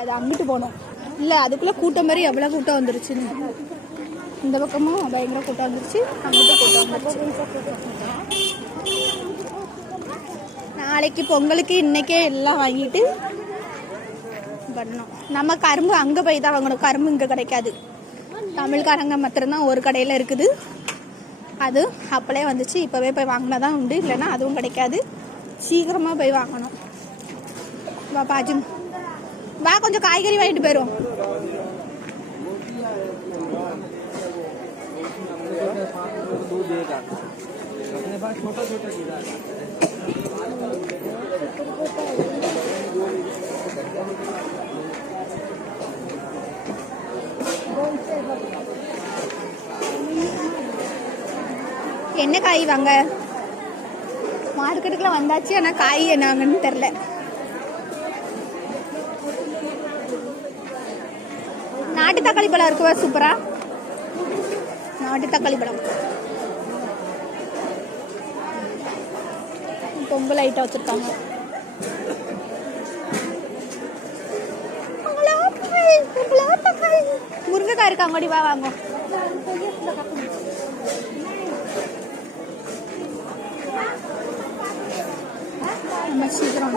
அது அங்கிட்டு போனோம் இல்லை, அதுக்குள்ளே கூட்டம் மாதிரி எவ்வளோ கூட்டம் வந்துருச்சுன்னு. இந்த பக்கமும் பயங்கர கூட்டம் வந்துருச்சு, அங்கிட்டு கூட்டம் வந்துருச்சு. நாளைக்கு பொங்கலுக்கு இன்னைக்கே எல்லாம் வாங்கிட்டு பண்ணணும். நம்ம கரும்பு அங்கே போய் தான் வாங்கணும், கரும்பு இங்கே கிடைக்காது. தமிழ்காரங்க மாத்திரம்தான் ஒரு கடையில் இருக்குது, அது அப்பளே வந்துச்சு. இப்போவே போய் வாங்கினா தான் உண்டு, இல்லைன்னா அதுவும் கிடைக்காது. சீக்கிரமாக போய் வாங்கணும். வா பாஜு, வா கொஞ்சம் காய்கறி வாங்கிட்டு போயிடுவோம். என்ன காய் வாங்க? மார்க்கெட்டுக்குள்ள வந்தாச்சு, ஆனால் காய் என்னங்கன்னு தெரில. நாட்டு தக்காளி பழம் இருக்குவா, சூப்பரா நாட்டு தக்காளி பழம். பொங்கல் ஐட்டம் வச்சிருக்காங்க. முருங்கைக்காய் இருக்காங்கடி, வா வாங்க. நம்ம சீக்கிரம்